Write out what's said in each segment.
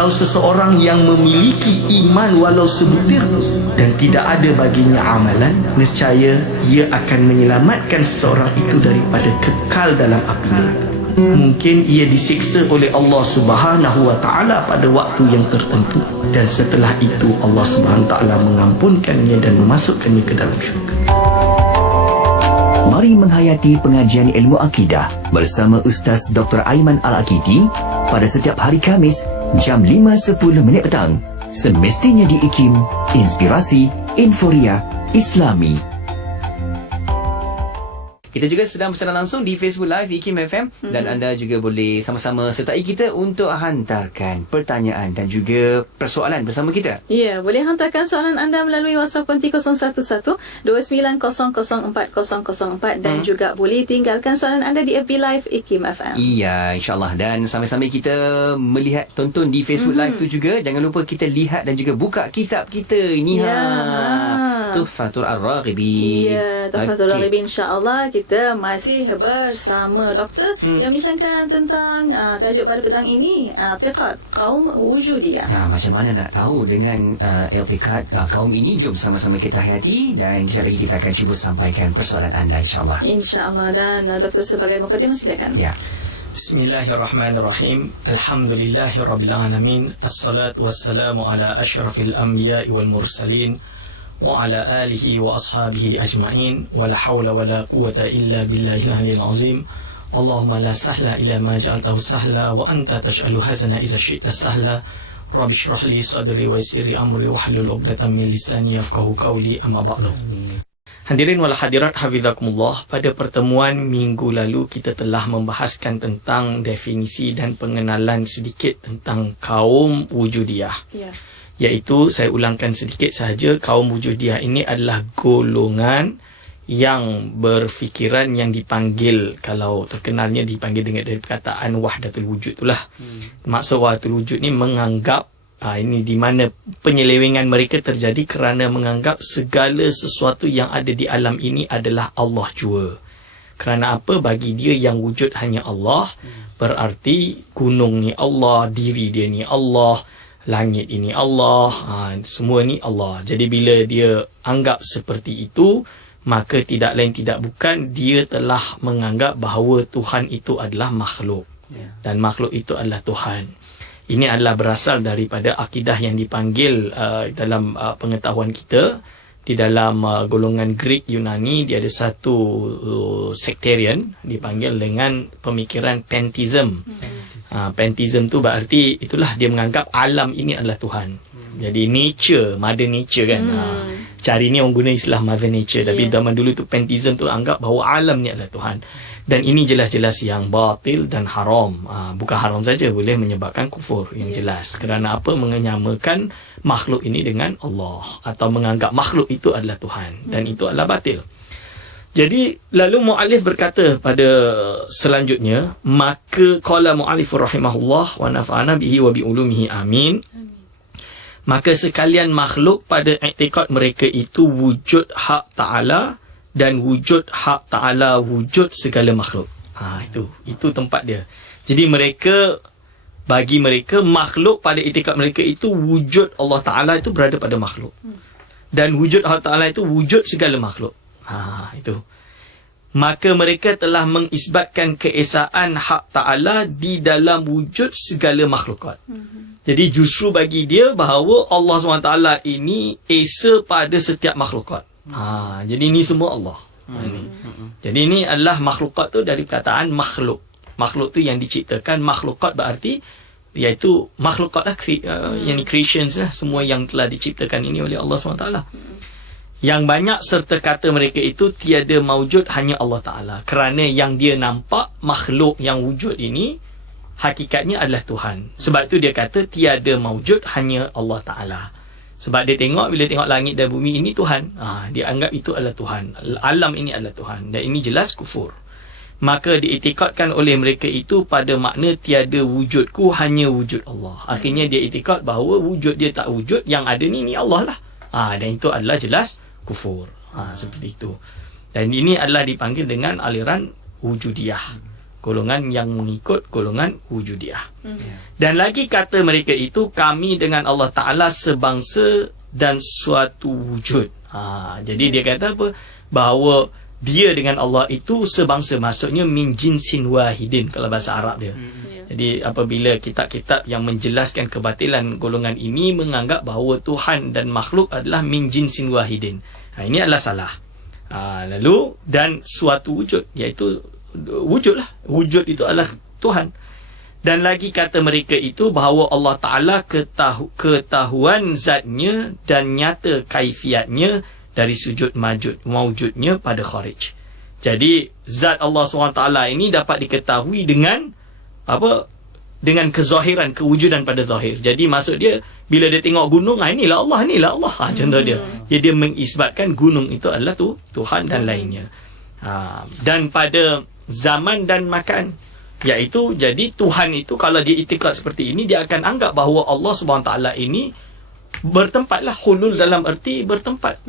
Kalau seseorang yang memiliki iman walau sebutir dan tidak ada baginya amalan, nescaya ia akan menyelamatkan seseorang itu daripada kekal dalam api neraka. Mungkin ia disiksa oleh Allah Subhanahu wa taala pada waktu yang tertentu, dan setelah itu Allah Subhanahu wa taala mengampunkannya dan memasukkannya ke dalam syurga. Mari menghayati pengajian ilmu akidah bersama Ustaz Dr. Aiman Al-Akiti pada setiap hari Khamis jam 5.10 petang, semestinya di IKIM Inspirasi Inforia Islami. Kita juga sedang bersiaran langsung di Facebook Live IKIM FM dan anda juga boleh sama-sama sertai kita untuk hantarkan pertanyaan dan juga persoalan bersama kita. Ya, boleh hantarkan soalan anda melalui WhatsApp konti 011-2904-0004 dan juga boleh tinggalkan soalan anda di FB Live IKIM FM. Iya, insyaAllah. Dan sambil-sambil kita melihat, tonton di Facebook Live tu juga, jangan lupa kita lihat dan juga buka kitab kita. Ini Tuhfatul Ar-Raghibin. Ya, Tuhfatul Ar-Raghibin, insyaAllah kita masih bersama doktor yang bincangkan tentang tajuk pada petang ini, i'tiqad kaum wujudiyah. Macam mana nak tahu dengan i'tiqad kaum ini? Jom sama-sama kita hayati dan sekejap lagi kita akan cuba sampaikan persoalan anda, insyaAllah. InsyaAllah. Dan doktor sebagai mukadimah, silakan. Ya. Bismillahirrahmanirrahim. Alhamdulillahirrabbilalamin. Assalatu wassalamu ala ashrafil anbiya'i wal mursalin wa ala alihi wa ashabihi ajma'in wa la hawla wa la quwata illa billahil aliyyil azim. Allahumma la sahla illa ma ja'altahu sahla wa anta taj'alu hazana iza syi'ta sahla. Rabbi shrah li sadri wa yassir li amri wahlul 'uqdatam min lisani yafqahu qawli, amma ba'du. Hadirin wal hadirat hafizakumullah, pada pertemuan minggu lalu kita telah membahaskan tentang definisi dan pengenalan sedikit tentang kaum wujudiyah. Ya. Iaitu, saya ulangkan sedikit sahaja, kaum wujudiyah ini adalah golongan yang berfikiran yang dipanggil, kalau terkenalnya dipanggil dengan dari perkataan wahdatul wujud itulah. Maksud wahdatul wujud ni menganggap ini di mana penyelewengan mereka terjadi kerana menganggap segala sesuatu yang ada di alam ini adalah Allah jua. Kerana apa? Bagi dia yang wujud hanya Allah, berarti gunung ni Allah, diri dia ni Allah, langit ini Allah, semua ni Allah. Jadi bila dia anggap seperti itu, maka tidak lain tidak bukan dia telah menganggap bahawa Tuhan itu adalah makhluk, dan makhluk itu adalah Tuhan. Ini adalah berasal daripada akidah yang dipanggil dalam pengetahuan kita. Di dalam golongan Greek Yunani, dia ada satu sectarian dipanggil dengan pemikiran pantheism. Pantheism tu berarti itulah dia menganggap alam ini adalah Tuhan. Jadi nature, mother nature kan. Cari ni orang guna istilah mother nature, tapi zaman dulu tu pantheism tu anggap bahawa alam ni adalah Tuhan. Dan ini jelas-jelas yang batil dan haram. Bukan haram saja, boleh menyebabkan kufur yang jelas. Kerana apa? Menyamakan makhluk ini dengan Allah, atau menganggap makhluk itu adalah Tuhan, dan itu adalah batil. Jadi lalu mu'alif berkata pada selanjutnya, maka qala mu'alifur rahimahullah wa nafa'ana bihi wa bi ulumihi amin. Maka sekalian makhluk pada i'tiqad mereka itu wujud hak Ta'ala, dan wujud hak Ta'ala wujud segala makhluk. Itu tempat dia. Jadi bagi mereka makhluk pada i'tiqad mereka itu wujud Allah Ta'ala itu berada pada makhluk, dan wujud hak Ta'ala itu wujud segala makhluk. Itu. Maka mereka telah mengisbatkan keesaan hak Ta'ala di dalam wujud segala makhlukat. Jadi justru bagi dia bahawa Allah SWT ini esa pada setiap makhlukat. Jadi ini semua Allah. Jadi ini adalah makhlukat tu dari perkataan makhluk. Makhluk tu yang diciptakan. Makhlukat berarti iaitu makhlukat lah, yang creations lah, semua yang telah diciptakan ini oleh Allah SWT. Yang banyak serta kata mereka itu tiada maujud hanya Allah Ta'ala. Kerana yang dia nampak makhluk yang wujud ini hakikatnya adalah Tuhan. Sebab tu dia kata tiada maujud hanya Allah Ta'ala. Sebab dia tengok, bila tengok langit dan bumi ini Tuhan, dia anggap itu adalah Tuhan. Alam ini adalah Tuhan. Dan ini jelas kufur. Maka diiktikadkan oleh mereka itu pada makna tiada wujudku, hanya wujud Allah. Akhirnya dia iktikad bahawa wujud dia tak wujud, yang ada ni Allah lah. Dan itu adalah jelas kufur. Seperti itu. Dan ini adalah dipanggil dengan aliran wujudiyah. golongan yang mengikut golongan wujudiyah. Dan lagi kata mereka itu, kami dengan Allah Ta'ala sebangsa dan suatu wujud. Jadi dia kata apa? Bahawa dia dengan Allah itu sebangsa, maksudnya min jinsin wahidin kalau bahasa Arab dia. Jadi apabila kitab-kitab yang menjelaskan kebatilan golongan ini menganggap bahawa Tuhan dan makhluk adalah min jinsin wahidin, ini adalah salah. Lalu dan suatu wujud, iaitu wujud lah. Wujud itu adalah Tuhan. Dan lagi kata mereka itu bahawa Allah Ta'ala ketahuan zatnya dan nyata kaifiatnya dari sujud mawujudnya pada kharij. Jadi zat Allah SWT ini dapat diketahui dengan apa? Dengan kezahiran, kewujudan pada zahir. Jadi maksud dia, bila dia tengok gunung, inilah Allah. Contoh dia. Dia mengisbatkan gunung itu adalah Tuhan dan lainnya. Dan pada zaman dan makan, iaitu jadi Tuhan itu kalau dia itikad seperti ini, dia akan anggap bahawa Allah SWT ini bertempatlah, hulul dalam erti bertempat.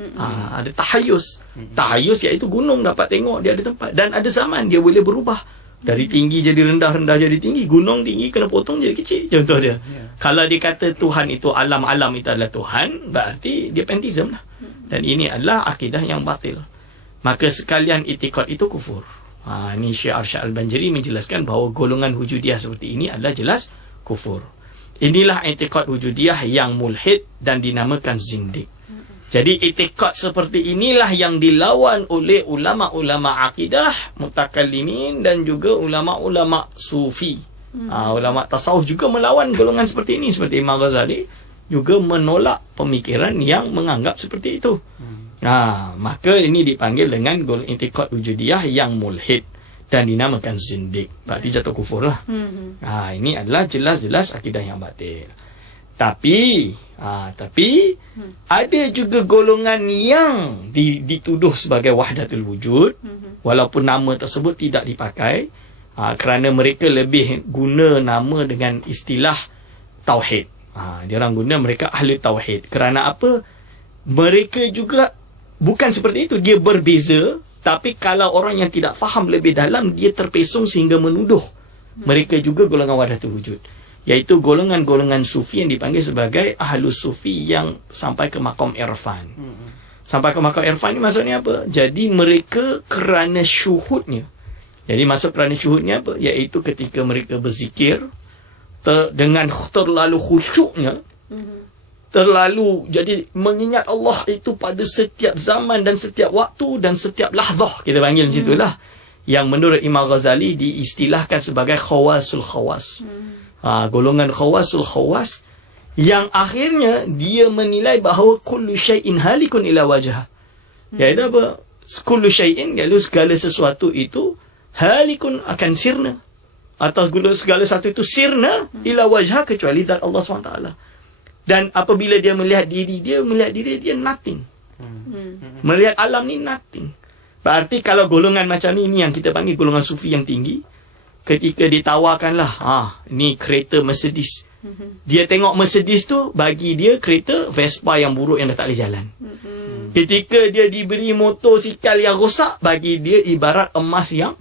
Ada tahayus. Tahayus iaitu gunung dapat tengok dia ada tempat, dan ada zaman dia boleh berubah dari tinggi jadi rendah, rendah jadi tinggi, gunung tinggi kena potong jadi kecil. Contoh dia. Kalau dia kata Tuhan itu alam-alam itu adalah Tuhan, berarti dia pantheism lah. Dan ini adalah akidah yang batil. Maka sekalian itikad itu kufur. Ini Syekh Arsyad Al-Banjari menjelaskan bahawa golongan wujudiyah seperti ini adalah jelas kufur. Inilah itikad wujudiyah yang mulhid dan dinamakan zindik. Jadi itikad seperti inilah yang dilawan oleh ulama-ulama akidah, mutakallimin dan juga ulama-ulama sufi. Ulama tasawuf juga melawan golongan seperti ini. Seperti Imam Ghazali juga menolak pemikiran yang menganggap seperti itu. Maka ini dipanggil dengan golongan itikad wujudiyah yang mulhid dan dinamakan zindik. Berarti jatuh kufur lah. Ini adalah jelas-jelas akidah yang batil. Tapi ada juga golongan yang dituduh sebagai wahdatul wujud, walaupun nama tersebut tidak dipakai, kerana mereka lebih guna nama dengan istilah tauhid. Dia orang guna mereka ahli tauhid. Kerana apa? Mereka juga bukan seperti itu, dia berbeza. Tapi kalau orang yang tidak faham lebih dalam, dia terpesong sehingga menuduh mereka juga golongan wahdatul wujud, iaitu golongan-golongan sufi yang dipanggil sebagai ahlus sufi yang sampai ke maqam irfan. Sampai ke maqam irfan ni maksudnya apa? Jadi mereka kerana syuhudnya. Jadi maksud kerana syuhudnya apa? Iaitu ketika mereka berzikir dengan terlalu khusyuknya, terlalu jadi mengingat Allah itu pada setiap zaman dan setiap waktu dan setiap lahzah, kita panggil macam itulah, yang menurut Imam Ghazali diistilahkan sebagai khawasul khawas. Golongan khawasul khawas yang akhirnya dia menilai bahawa kullu syai'in halikun ila wajhah. Iaitu apa? Kullu syai'in, iaitu segala sesuatu itu halikun akan sirna, atau segala sesuatu itu sirna ila wajhah kecuali zat Allah SWT. Dan apabila dia melihat diri dia nothing. Melihat alam ni nothing. Berarti kalau golongan macam ni yang kita panggil golongan sufi yang tinggi, ketika ditawarkanlah, ni kereta Mercedes, dia tengok Mercedes tu, bagi dia kereta Vespa yang buruk yang dah tak boleh jalan. Ketika dia diberi motosikal yang rosak, bagi dia ibarat emas yang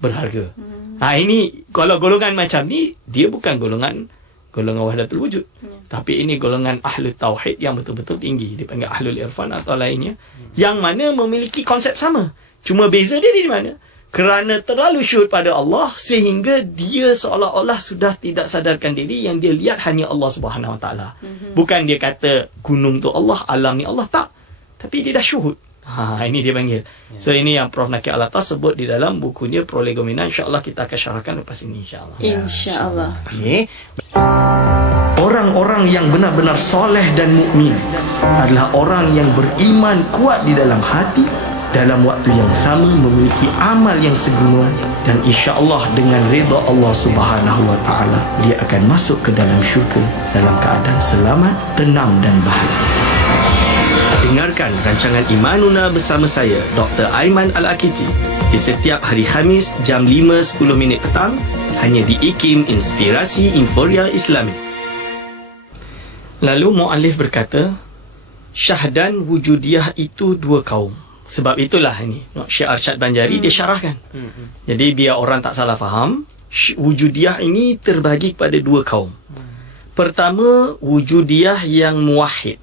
berharga. Ini kalau golongan macam ni, dia bukan golongan wahdatul wujud, tapi ini golongan ahli tauhid yang betul-betul tinggi, dipanggil ahlul irfan atau lainnya, yang mana memiliki konsep sama. Cuma beza dia di mana? Kerana terlalu syuhud pada Allah, sehingga dia seolah-olah sudah tidak sadarkan diri, yang dia lihat hanya Allah Subhanahu Wa Taala. Bukan dia kata gunung tu Allah, alam ni Allah, tak, tapi dia dah syuhud. Ini dia panggil. So ini yang Prof Nakir Al-Atas sebut di dalam bukunya Prolegomena. InsyaAllah kita akan syarahkan lepas ini, insyaAllah. InsyaAllah. Okay. Orang-orang yang benar-benar soleh dan mukmin adalah orang yang beriman kuat di dalam hati, dalam waktu yang sama memiliki amal yang segunung, dan insya-Allah dengan redha Allah Subhanahu Wa Taala dia akan masuk ke dalam syurga dalam keadaan selamat, tenang dan bahagia. Dengarkan rancangan Imanuna bersama saya, Dr. Aiman Al-Akiti, di setiap hari Khamis jam 5.10 petang, hanya di IKIM Inspirasi Inforia Islami. Lalu mu'alif berkata, syahdan wujudiyah itu dua kaum. Sebab itulah ini Syekh Arsyad Banjari dia syarahkan. Jadi biar orang tak salah faham, wujudiyah ini terbagi kepada dua kaum. Pertama, wujudiyah yang muwahhid.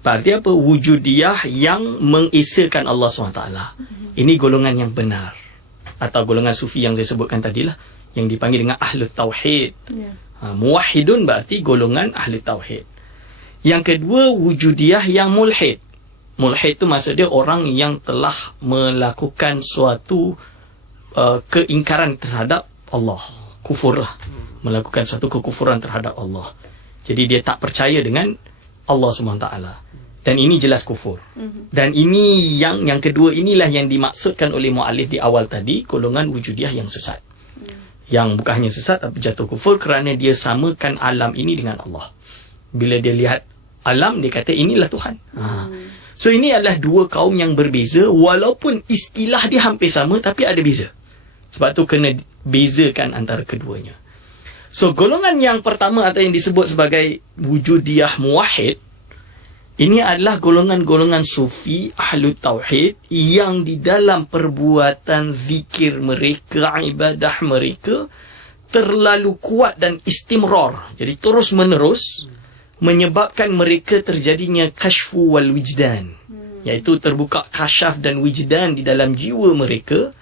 Berarti apa? Wujudiyah yang mengesakan Allah SWT. Ini golongan yang benar. Atau golongan sufi yang saya sebutkan tadilah, yang dipanggil dengan Ahlul Tauhid. Muwahhidun berarti golongan Ahlul Tauhid. Yang kedua, wujudiyah yang mulhid. Mulhid itu maksud dia orang yang telah melakukan suatu keingkaran terhadap Allah. Kufur lah. Melakukan suatu kekufuran terhadap Allah. Jadi dia tak percaya dengan Allah SWT. Dan ini jelas kufur. Dan ini yang kedua inilah yang dimaksudkan oleh mu'alif di awal tadi, golongan wujudiyah yang sesat. Yang bukan hanya sesat tapi jatuh kufur kerana dia samakan alam ini dengan Allah. Bila dia lihat alam, dia kata inilah Tuhan. So ini adalah dua kaum yang berbeza, walaupun istilah dia hampir sama tapi ada beza. Sebab tu kena bezakan antara keduanya. So golongan yang pertama atau yang disebut sebagai wujudiyah muwahhid, ini adalah golongan-golongan sufi ahlu tauhid yang di dalam perbuatan zikir mereka, ibadah mereka terlalu kuat dan istimrar. Jadi terus menerus menyebabkan mereka terjadinya kashfu wal wijdan, iaitu terbuka kasyaf dan wijdan di dalam jiwa mereka,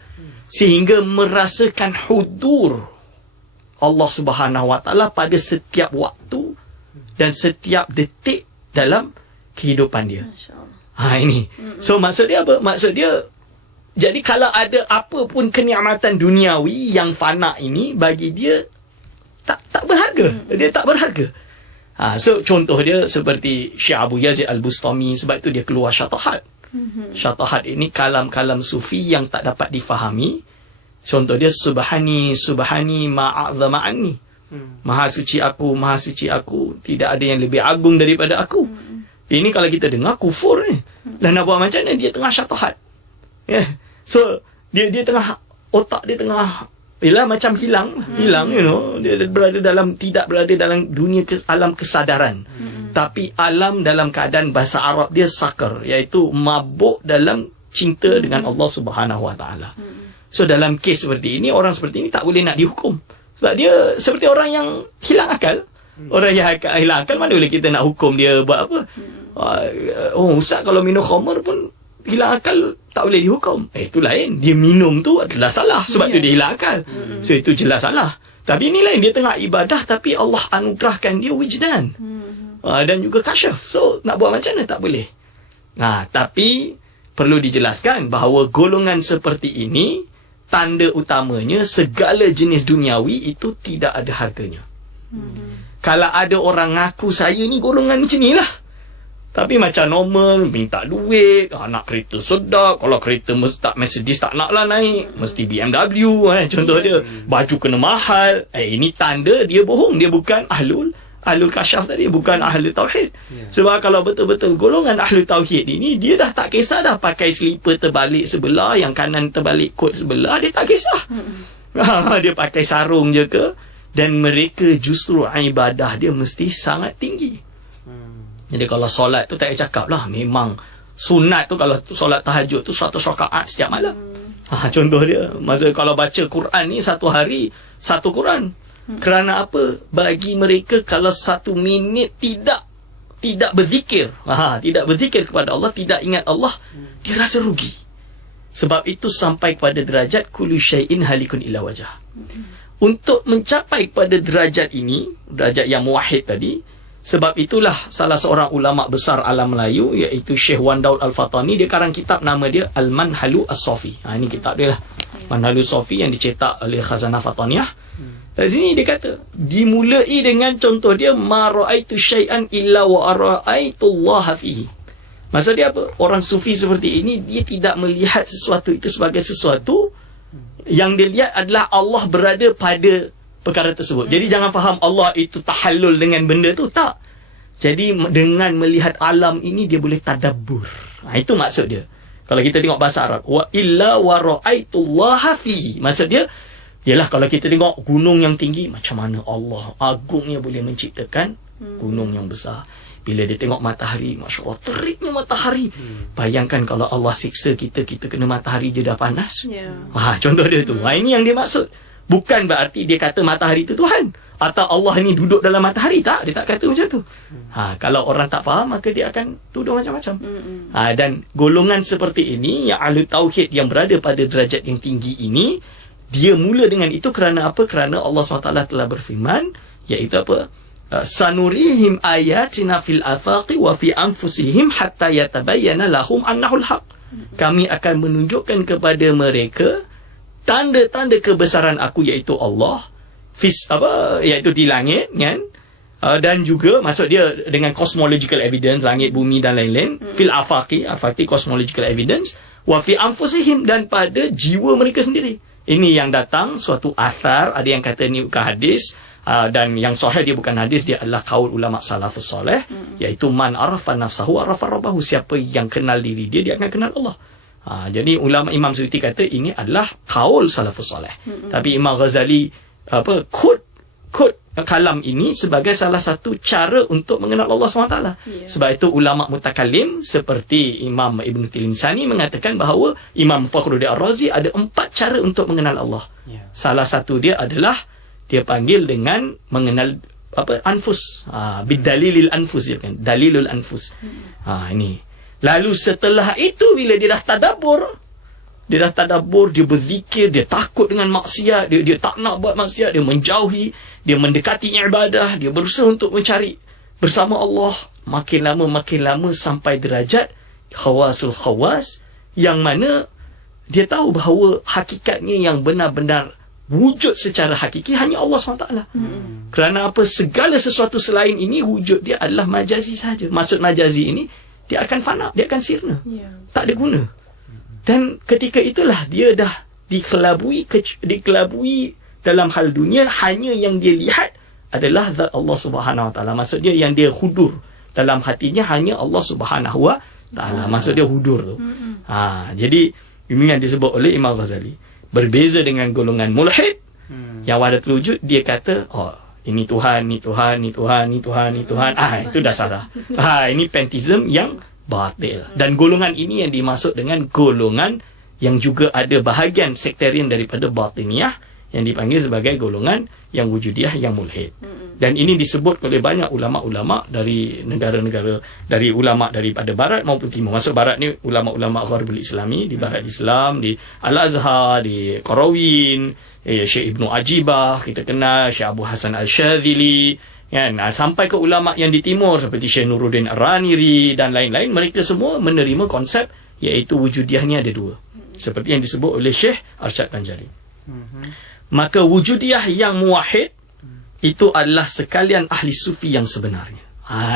sehingga merasakan hudur Allah Subhanahu Wa Taala pada setiap waktu dan setiap detik dalam kehidupan dia. Ini. So maksud dia apa? Maksud dia, jadi kalau ada apa pun kenikmatan duniawi yang fana ini, bagi dia tak berharga. Dia tak berharga. So contoh dia seperti Syekh Abu Yazid Al-Bustami, sebab itu dia keluar syatahat. Syatahat ini kalam-kalam sufi yang tak dapat difahami. Contoh dia subhani ma'azama anni. Maha suci aku, tidak ada yang lebih agung daripada aku. Ini kalau kita dengar kufur ni. Dan nak buat macam mana? Dia tengah syatahat. So dia tengah, otak dia tengah macam hilang, you know. Dia tidak berada dalam dunia alam kesadaran. Tapi alam dalam keadaan bahasa Arab dia sakar, iaitu mabuk dalam cinta dengan Allah Subhanahu Wa Taala. So dalam kes seperti ini, orang seperti ini tak boleh nak dihukum. Sebab dia seperti orang yang hilang akal. Orang yang hilang akal, mana boleh kita nak hukum dia buat apa? Ustaz kalau minum khamar pun hilang akal, tak boleh dihukum. Itu lain. Dia minum tu adalah salah. Sebab tu dia hilang akal. So itu jelas salah. Tapi ini lain. Dia tengah ibadah tapi Allah anugerahkan dia wijdan. Dan juga kasyaf. So nak buat macam mana? Tak boleh. Tapi perlu dijelaskan bahawa golongan seperti ini, tanda utamanya segala jenis duniawi itu tidak ada harganya. Kalau ada orang ngaku saya ni golongan macam ni lah, tapi macam normal, minta duit, nak kereta sedap, kalau kereta Mercedes tak nak lah naik, mesti BMW, contoh dia, baju kena mahal, ini tanda dia bohong, dia bukan ahlul kasyaf tadi, bukan ahlul tauhid. Sebab kalau betul-betul golongan ahlul tauhid ini, dia dah tak kisah dah pakai slipper terbalik sebelah, yang kanan terbalik kot sebelah, dia tak kisah. Dia pakai sarung je ke, dan mereka justru ibadah dia mesti sangat tinggi. Jadi kalau solat tu tak payah cakap lah. Memang sunat tu, kalau solat tahajud tu 100 rakaat setiap malam. Contoh dia. Maksudnya kalau baca Quran ni satu hari satu Quran. Kerana apa? Bagi mereka kalau 1 minit tidak berzikir, tidak berzikir kepada Allah, tidak ingat Allah, dia rasa rugi. Sebab itu sampai kepada derajat kullu syai'in halikun illa wajah. Untuk mencapai pada derajat ini, derajat yang muwahhid tadi, sebab itulah salah seorang ulama besar alam Melayu, iaitu Syekh Wan Daud Al-Fatani, dia karang kitab nama dia Al-Manhalu As-Safi. Ini kitab dia lah, Manhalu As-Safi, yang dicetak oleh Khazanah Fataniyah. Dari sini dia kata, dimulai dengan contoh dia, ma ra'aitu syai'an illa wa ra'aitu Allah fihi. Maksud dia apa? Orang sufi seperti ini, dia tidak melihat sesuatu itu sebagai sesuatu, yang dia lihat adalah Allah berada pada perkara tersebut. Jadi jangan faham Allah itu tahallul dengan benda tu, tak. Jadi dengan melihat alam ini, dia boleh tadabbur. Itu maksud dia. Kalau kita tengok bahasa Arab, wa illa wa ra'aitullaha fihi, maksud dia ialah kalau kita tengok gunung yang tinggi, macam mana Allah agungnya boleh menciptakan gunung yang besar. Bila dia tengok matahari, Masya Allah, teriknya matahari. Bayangkan kalau Allah siksa kita kena matahari je dah panas. Contoh dia tu. Ini yang dia maksud. Bukan berarti dia kata matahari itu Tuhan, atau Allah ni duduk dalam matahari. Tak, dia tak kata macam tu. Kalau orang tak faham, maka dia akan tuduh macam-macam. Dan golongan seperti ini, yang ahli tauhid yang berada pada derajat yang tinggi ini, dia mula dengan itu kerana apa? Kerana Allah SWT telah berfirman, iaitu apa? Sanurihim ayatina fil afaqi wa fi anfusihim hatta yatabayyana lahum annahul haq. Kami akan menunjukkan kepada mereka tanda-tanda kebesaran aku, iaitu Allah, iaitu di langit, kan? Dan juga maksud dia dengan cosmological evidence, langit, bumi dan lain-lain. Fil afaqi cosmological evidence, wa fi anfusihim, dan pada jiwa mereka sendiri. Ini yang datang suatu athar, ada yang kata ni bukan hadis, dan yang sahih dia bukan hadis, dia adalah qaul ulama salafus soleh, iaitu man arafa nafsahu arafa rabbahu. Siapa yang kenal diri dia, dia akan kenal Allah. Jadi ulama Imam Suyuti kata ini adalah qaul salafus soleh. Tapi Imam Ghazali quote kalam ini sebagai salah satu cara untuk mengenal Allah SWT. Sebab itu ulama mutakallim seperti Imam Ibn Tilimsani mengatakan bahawa Imam Fakhruddin Ar-Razi ada 4 cara untuk mengenal Allah. Salah satu dia adalah dia panggil dengan mengenal anfus, bidalilil anfus, dia kan, dalilul anfus. Ini. Lalu setelah itu bila dia dah tadabbur, dia berzikir, dia takut dengan maksiat, dia tak nak buat maksiat, dia menjauhi, dia mendekati ibadah, dia berusaha untuk mencari bersama Allah, makin lama sampai derajat khawasul khawas, yang mana dia tahu bahawa hakikatnya yang benar-benar wujud secara hakiki hanya Allah SWT. Kerana apa? Segala sesuatu selain ini wujud dia adalah majazi saja. Maksud majazi ini, dia akan fana, dia akan sirna, tak ada guna. Dan ketika itulah dia dah dikelabui dalam hal dunia. Hanya yang dia lihat adalah zat Allah Subhanahu Wa Taala. Maksud dia yang dia hudur dalam hatinya hanya Allah Subhanahu Wa Taala. Maksud dia hudur tu. Jadi ini yang disebut oleh Imam Ghazali. Berbeza dengan golongan mulhid yang wahdatul wujud, dia kata ini Tuhan, ni Tuhan, ni Tuhan, ni Tuhan, ni Tuhan. Itu dah salah. Ini pantheism yang batil. Dan golongan ini yang dimaksud dengan golongan yang juga ada bahagian sektarian daripada batiniyah, yang dipanggil sebagai golongan yang wujudiyah, yang mulhid. Dan ini disebut oleh banyak ulama-ulama dari negara-negara, dari ulama daripada barat maupun timur. Masuk barat ni ulama-ulama Gharbul Islami, di barat Islam, di Al-Azhar, di Qarawin, Syekh Ibnu Ajibah, kita kenal Syekh Abu Hasan Al-Syadzili, kan? Sampai ke ulama yang di timur seperti Syekh Nuruddin Ar-Raniri dan lain-lain. Mereka semua menerima konsep iaitu wujudiyahnya ada 2, seperti yang disebut oleh Syekh Arsyad Panjari. Maka wujudiyah yang muwahhid itu adalah sekalian ahli sufi yang sebenarnya.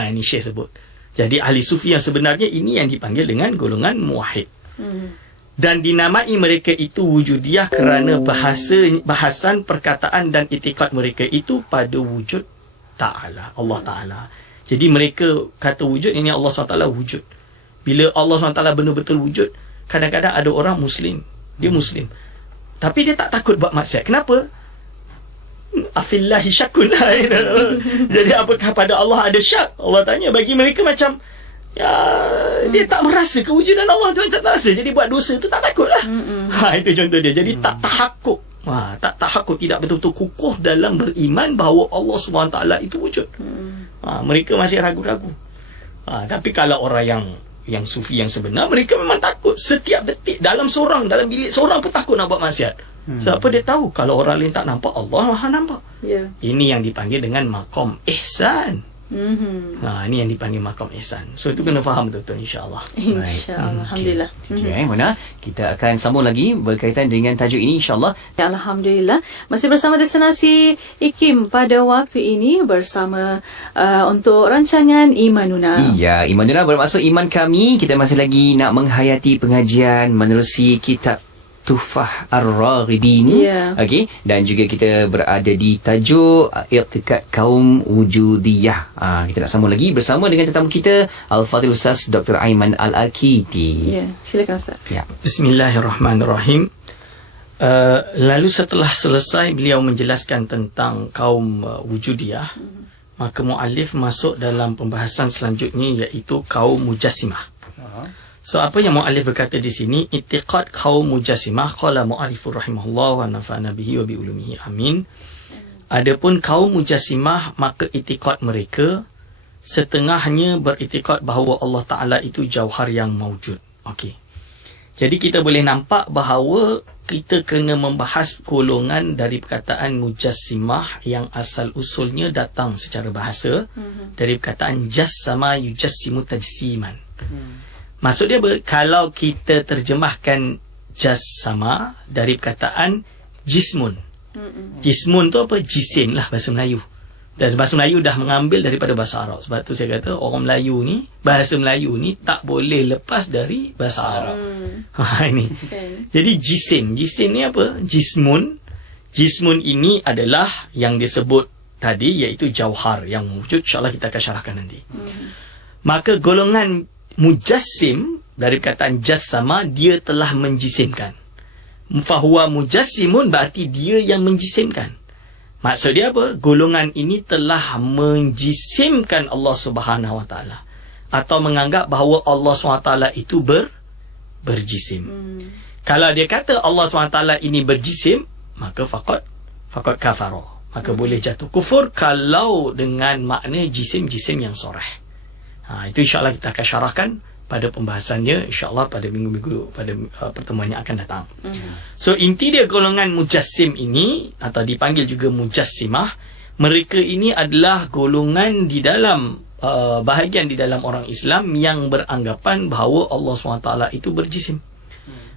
Ini Syekh sebut. Jadi ahli sufi yang sebenarnya ini yang dipanggil dengan golongan muwahhid. Dan dinamai mereka itu wujudiyah kerana bahasan, perkataan dan itikad mereka itu pada wujud Ta'ala, Allah Ta'ala. Jadi mereka kata wujud, ini Allah SWT wujud. Bila Allah SWT betul-betul wujud, kadang-kadang ada orang Muslim, dia Muslim, tapi dia tak takut buat maksiat. Kenapa? Afillahi syakun. Jadi apakah pada Allah ada syak? Allah tanya. Bagi mereka macam dia tak merasa kewujudan Allah tu, tak rasa. Jadi buat dosa tu tak takut lah. Itu contoh dia. Jadi tak tahakuk. Tak tahakuk, tidak betul-betul kukuh dalam beriman bahawa Allah SWT itu wujud. Mereka masih ragu-ragu. Tapi kalau orang yang sufi yang sebenar, mereka memang takut. Setiap detik dalam bilik seorang pun takut nak buat maksiat. Sebab apa? Dia tahu kalau orang lain tak nampak, Allah Maha nampak. Ini yang dipanggil dengan maqam ihsan. Ini yang dipanggil maqam ihsan. So itu kena faham betul-betul, insya-Allah. InsyaAllah. Alhamdulillah. Mona, kita akan sambung lagi berkaitan dengan tajuk ini, insya-Allah. Alhamdulillah. Masih bersama Destinasi IKIM pada waktu ini bersama untuk rancangan Imanuna. Iya, Imanuna bermaksud iman kami. Kita masih lagi nak menghayati pengajian menerusi kitab Tuhfah Ar-Raghibi ni. Okey, dan juga kita berada di tajuk I'tiqad Kaum Wujudiyah. Kita nak sambung lagi bersama dengan tetamu kita Al-Fadhil Ustaz Dr. Aiman Al-Akiti. Silakan Ustaz. Bismillahirrahmanirrahim. Lalu setelah selesai beliau menjelaskan tentang kaum wujudiyah, maka muallif masuk dalam pembahasan selanjutnya, iaitu kaum mujassimah. So apa yang muallif berkata di sini, i'tiqad kaum mujassimah, qala muallifur rahimahullah wa nafa'ana bihi wa bi ulumihi amin. Adapun kaum mujassimah, maka i'tiqad mereka setengahnya beriktikad bahawa Allah Ta'ala itu jauhar yang mawjud. Okey. Jadi kita boleh nampak bahawa kita kena membahas golongan dari perkataan mujassimah yang asal usulnya datang secara bahasa dari perkataan jassama yujassimu tajsiman. Maksud dia kalau kita terjemahkan jassama dari perkataan jismun. Jismun tu apa? Jisim lah bahasa Melayu. Dan bahasa Melayu dah mengambil daripada bahasa Arab. Sebab tu saya kata orang Melayu ni, bahasa Melayu ni tak boleh lepas dari bahasa Arab. Ini. Jadi jisim. Jisim ni apa? Jismun. Jismun ini adalah yang disebut tadi, iaitu jauhar yang wujud. InsyaAllah kita akan syarahkan nanti. Maka golongan mujassim dari perkataan jassama, dia telah menjisimkan. Fahuwa mujassimun berarti dia yang menjisimkan. Maksud dia apa? Golongan ini telah menjisimkan Allah Subhanahu Wa Taala, atau menganggap bahawa Allah SWT itu berjisim. Kalau dia kata Allah SWT ini berjisim, maka faqad kafara. Maka boleh jatuh kufur kalau dengan makna jisim-jisim yang soreh. Itu insyaAllah kita akan syarahkan pada pembahasannya, insyaAllah pada minggu-minggu, pada pertemuan yang akan datang. So inti dia golongan mujassim ini, atau dipanggil juga mujassimah, mereka ini adalah golongan di dalam bahagian di dalam orang Islam yang beranggapan bahawa Allah SWT itu berjisim.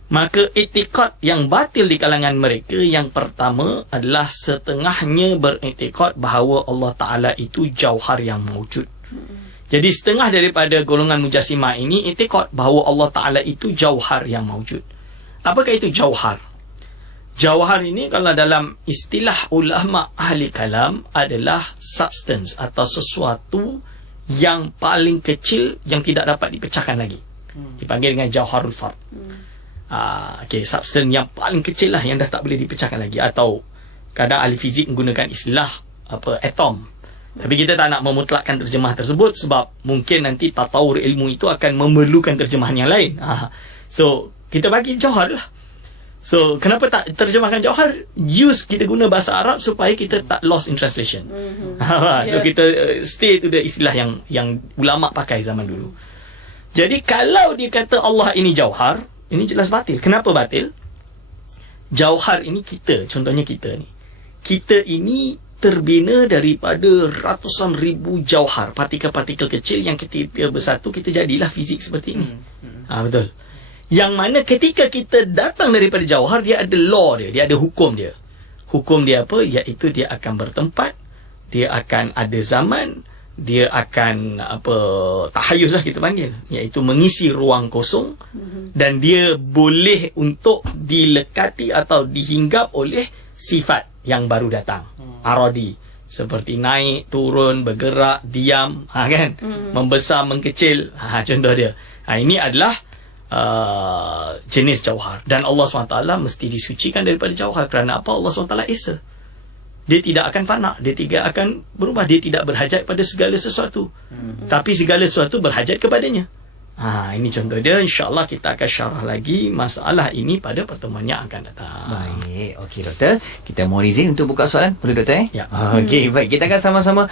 Maka i'tiqad yang batil di kalangan mereka, yang pertama adalah setengahnya beriktikad bahawa Allah Ta'ala itu jauhar yang mawjud. Jadi setengah daripada golongan mujassimah ini i'tiqad bahawa Allah Ta'ala itu jauhar yang mawjud. Apakah itu jauhar? Jauhar ini kalau dalam istilah ulama ahli kalam adalah substance atau sesuatu yang paling kecil yang tidak dapat dipecahkan lagi. Dipanggil dengan jauharul fard. Substance yang paling kecil lah yang dah tak boleh dipecahkan lagi. Atau kadang ahli fizik menggunakan istilah atom. Tapi kita tak nak memutlakkan terjemah tersebut sebab mungkin nanti tatawur ilmu itu akan memerlukan terjemahan yang lain. So kita bagi jauhar lah. So kenapa tak terjemahkan jauhar? Kita guna bahasa Arab supaya kita tak lost in translation. So kita stay to the istilah yang ulama pakai zaman dulu. Jadi kalau dia kata Allah ini jauhar, ini jelas batil. Kenapa batil? Jauhar ini kita, contohnya kita ni. Kita ini terbina daripada ratusan ribu jauhar, partikel-partikel kecil yang kita bersatu, kita jadilah fizik seperti ini. Betul. Yang mana ketika kita datang daripada jauhar, dia ada law dia ada hukum dia. Hukum dia apa? Iaitu dia akan bertempat, dia akan ada zaman, dia akan tahayuz lah kita panggil, iaitu mengisi ruang kosong, dan dia boleh untuk dilekati atau dihinggap oleh sifat yang baru datang, aradi, seperti naik, turun, bergerak, diam, kan, membesar, mengkecil, contoh dia. Ini adalah jenis jauhar, dan Allah SWT mesti disucikan daripada jauhar. Kerana apa? Allah SWT Esa, dia tidak akan fana, dia tidak akan berubah, dia tidak berhajat pada segala sesuatu, tapi segala sesuatu berhajat kepadanya. Ini contoh dia. InsyaAllah kita akan syarah lagi masalah ini pada pertemuan yang akan datang. Baik, okey doktor, kita mohon izin untuk buka soalan. Boleh doktor? Ya. Okey, baik, kita akan sama-sama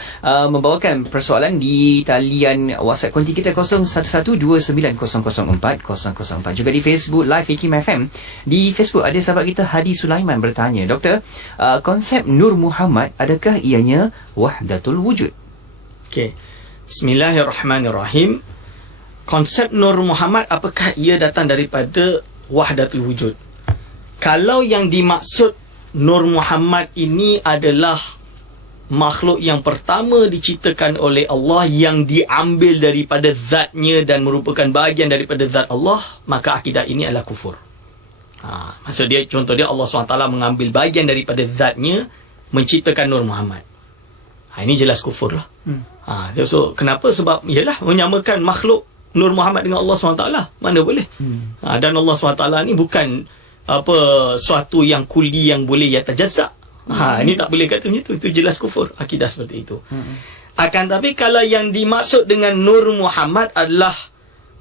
membawakan persoalan di talian WhatsApp konti kita 01129004 juga di Facebook Live Ikim FM. Di Facebook ada sahabat kita Hadi Sulaiman bertanya, doktor, konsep Nur Muhammad, adakah ianya wahdatul wujud? Okey, Bismillahirrahmanirrahim. Konsep Nur Muhammad, apakah ia datang daripada wahdatul wujud? Kalau yang dimaksud Nur Muhammad ini adalah makhluk yang pertama diciptakan oleh Allah, yang diambil daripada zatnya dan merupakan bahagian daripada zat Allah, maka akidah ini adalah kufur. Maksud dia, contoh dia, Allah SWT mengambil bahagian daripada zatnya, menciptakan Nur Muhammad. Ini jelas kufur lah. So kenapa? Sebab ialah menyamakan makhluk Nur Muhammad dengan Allah SWT. Mana boleh? Dan Allah SWT ni bukan suatu yang kuli yang boleh yatajazza. Ini tak boleh kata macam tu. Itu jelas kufur, akidah seperti itu. Akan tapi kalau yang dimaksud dengan Nur Muhammad adalah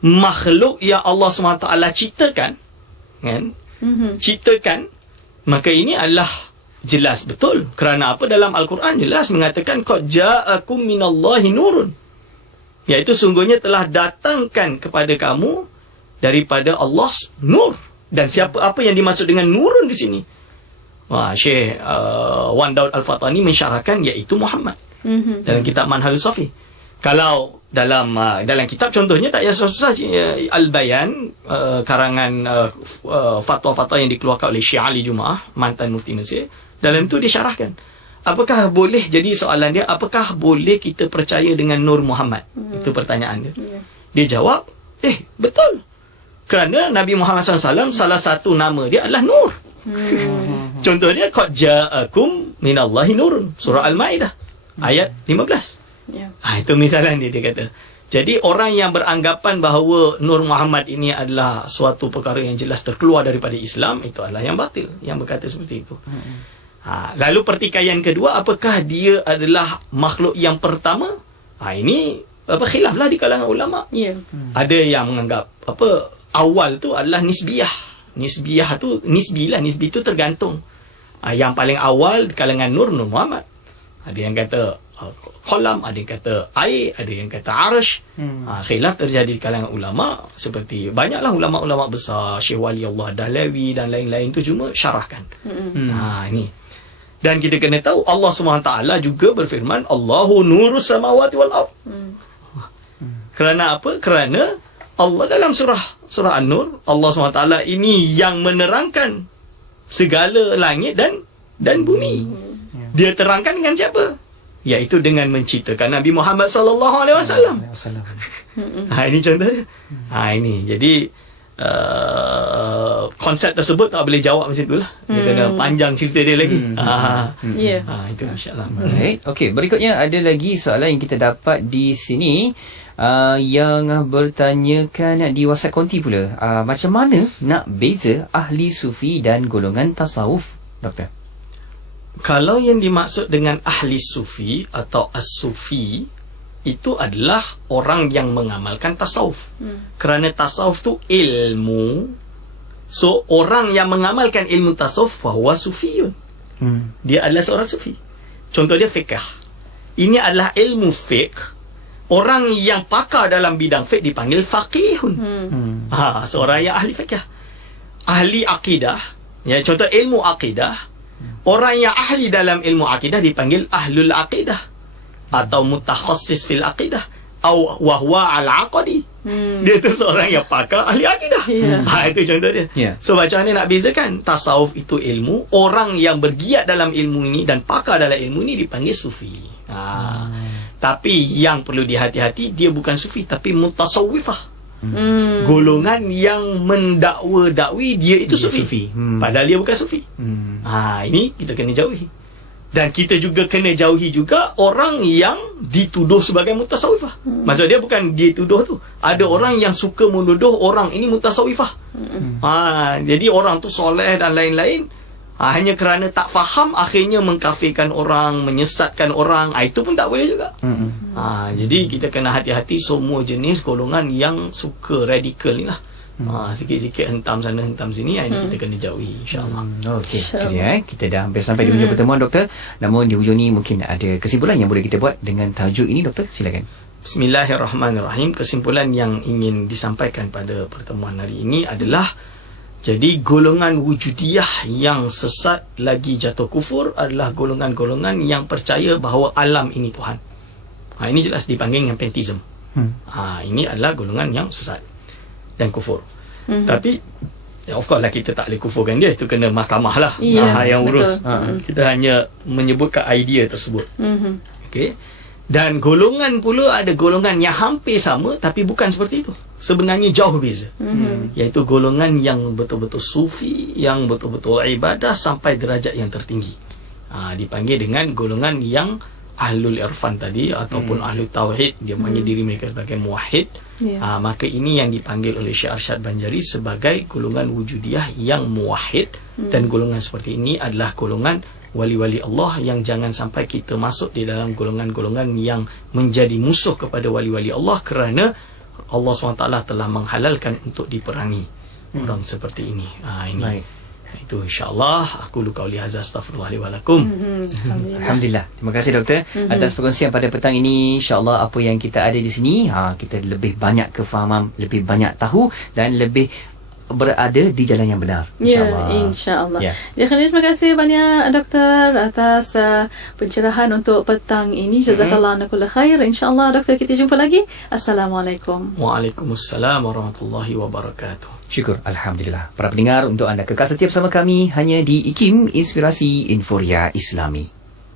makhluk yang Allah SWT ciptakan, kan? Ciptakan, maka ini adalah jelas betul. Kerana apa? Dalam Al-Quran jelas mengatakan qad ja'akum minallahi nurun, iaitu sungguhnya telah datangkan kepada kamu daripada Allah nur. Dan apa yang dimaksud dengan nurun di sini? Syekh Wan Daud Al-Fatani mensyarahkan iaitu Muhammad dalam kitab Manhajus Safi. Kalau dalam kitab contohnya tak payah susah, Al-Bayan, karangan fatwa-fatwa yang dikeluarkan oleh Syekh Ali Jumaah, mantan mufti Mesir, dalam tu disyarahkan apakah boleh, jadi soalan dia, apakah boleh kita percaya dengan Nur Muhammad? Itu pertanyaan dia. Dia jawab, betul, kerana Nabi Muhammad SAW salah satu nama dia adalah Nur. Contohnya qad ja'akum minallahi nurun, surah Al-Maidah ayat 15. Itu misalan dia kata. Jadi orang yang beranggapan bahawa Nur Muhammad ini adalah suatu perkara yang jelas terkeluar daripada Islam, itu adalah yang batil, yang berkata seperti itu. Lalu pertikaian kedua, apakah dia adalah makhluk yang pertama? Ini khilaf lah di kalangan ulama. Ada yang menganggap awal tu adalah nisbiyah. Nisbiyah tu nisbi tu tergantung. Yang paling awal di kalangan Nur Muhammad. Ada yang kata kolam, ada yang kata air, ada yang kata arsh. Khilaf terjadi di kalangan ulama, seperti banyaklah ulama-ulama besar, Syekh Wali Allah Dahlawi dan lain-lain tu cuma syarahkan. Ini. Dan kita kena tahu Allah SWT juga berfirman, Allahu nurus samawati wal ard. Kerana apa? Kerana Allah dalam surah An-Nur, Allah SWT ini yang menerangkan segala langit dan bumi. Dia terangkan dengan siapa? Iaitu dengan menciptakan Nabi Muhammad SAW. Ini contohnya. Ini. Jadi konsep tersebut tak boleh jawab macam itulah. Dia kena panjang cerita dia lagi. Itu insya-Allah. Baik. Okey, berikutnya ada lagi soalan yang kita dapat di sini. Yang bertanyakan di WhatsApp konti pula, macam mana nak beza ahli sufi dan golongan tasawuf, Doktor? Kalau yang dimaksud dengan ahli sufi atau as-sufi, itu adalah orang yang mengamalkan tasawuf. Kerana tasawuf tu ilmu. So orang yang mengamalkan ilmu tasawuf fahuwa sufiyun. Dia adalah seorang sufi. Contoh dia fiqh. Ini adalah ilmu fiqh. Orang yang pakar dalam bidang fiqh dipanggil faqihun. Seorang yang ahli fiqh. Ahli akidah, contoh ilmu akidah, orang yang ahli dalam ilmu akidah dipanggil ahlul akidah atau mutakhassis fil akidah atau wahwa al-aqadi. Dia tu seorang yang pakar ahli akidah. Itu contoh dia. So macam mana nak bezakan? Tasawuf itu ilmu, orang yang bergiat dalam ilmu ini dan pakar dalam ilmu ini dipanggil sufi. Tapi yang perlu dihati-hati, dia bukan sufi tapi mutasawwifah. Golongan yang mendakwa-dakwi dia itu sufi. Padahal dia bukan sufi. Ini kita kena jauhi. Dan kita juga kena jauhi juga orang yang dituduh sebagai mutasawwifah. Maksud dia bukan dituduh tu. Ada orang yang suka menuduh orang ini mutasawwifah. Jadi orang tu soleh dan lain-lain, hanya kerana tak faham akhirnya mengkafirkan orang, menyesatkan orang. Itu pun tak boleh juga. Jadi kita kena hati-hati semua jenis golongan yang suka radikal ni lah. Sikit-sikit hentam sana hentam sini, ini kita kena jauhi, insyaAllah. Okey, kita dah hampir sampai di hujung pertemuan, Doktor. Namun di hujung ni mungkin ada kesimpulan yang boleh kita buat dengan tajuk ini, Doktor. Silakan. Bismillahirrahmanirrahim. Kesimpulan yang ingin disampaikan pada pertemuan hari ini adalah, jadi golongan wujudiyah yang sesat lagi jatuh kufur adalah golongan-golongan yang percaya bahawa alam ini Tuhan. Ini jelas dipanggil dengan pantheism. Ini adalah golongan yang sesat dan kufur. Tapi of course lah kita tak boleh kufurkan dia, itu kena mahkamah lah yang urus. Kita hanya menyebutkan idea tersebut. Okay. Dan golongan pula ada golongan yang hampir sama tapi bukan seperti itu. Sebenarnya jauh beza. Iaitu golongan yang betul-betul sufi, yang betul-betul ibadah sampai derajat yang tertinggi. Dipanggil dengan golongan yang ahlul irfan tadi ataupun ahlul tauhid. Dia panggil diri mereka sebagai muwahhid. Maka ini yang dipanggil oleh Syekh Arsyad Banjari sebagai golongan wujudiyah yang muwahhid. Dan golongan seperti ini adalah golongan wali-wali Allah, yang jangan sampai kita masuk di dalam golongan-golongan yang menjadi musuh kepada wali-wali Allah, kerana Allah SWT telah menghalalkan untuk diperangi orang seperti ini. Ini. Baik. Itu insya-Allah aku qauli hadza astaghfirullah li wa lakum. Alhamdulillah. Terima kasih doktor atas perkongsian pada petang ini. InsyaAllah apa yang kita ada di sini, kita lebih banyak kefahaman, lebih banyak tahu dan lebih berada di jalan yang benar. InsyaAllah. InsyaAllah. Ya. Terima kasih banyak doktor atas pencerahan untuk petang ini. Jazakallah kulla khair. InsyaAllah doktor, kita jumpa lagi. Assalamualaikum. Waalaikumsalam warahmatullahi wabarakatuh. Syukur, Alhamdulillah. Para pendengar, untuk anda kekal setia bersama kami hanya di IKIM, Inspirasi Inforia Islami.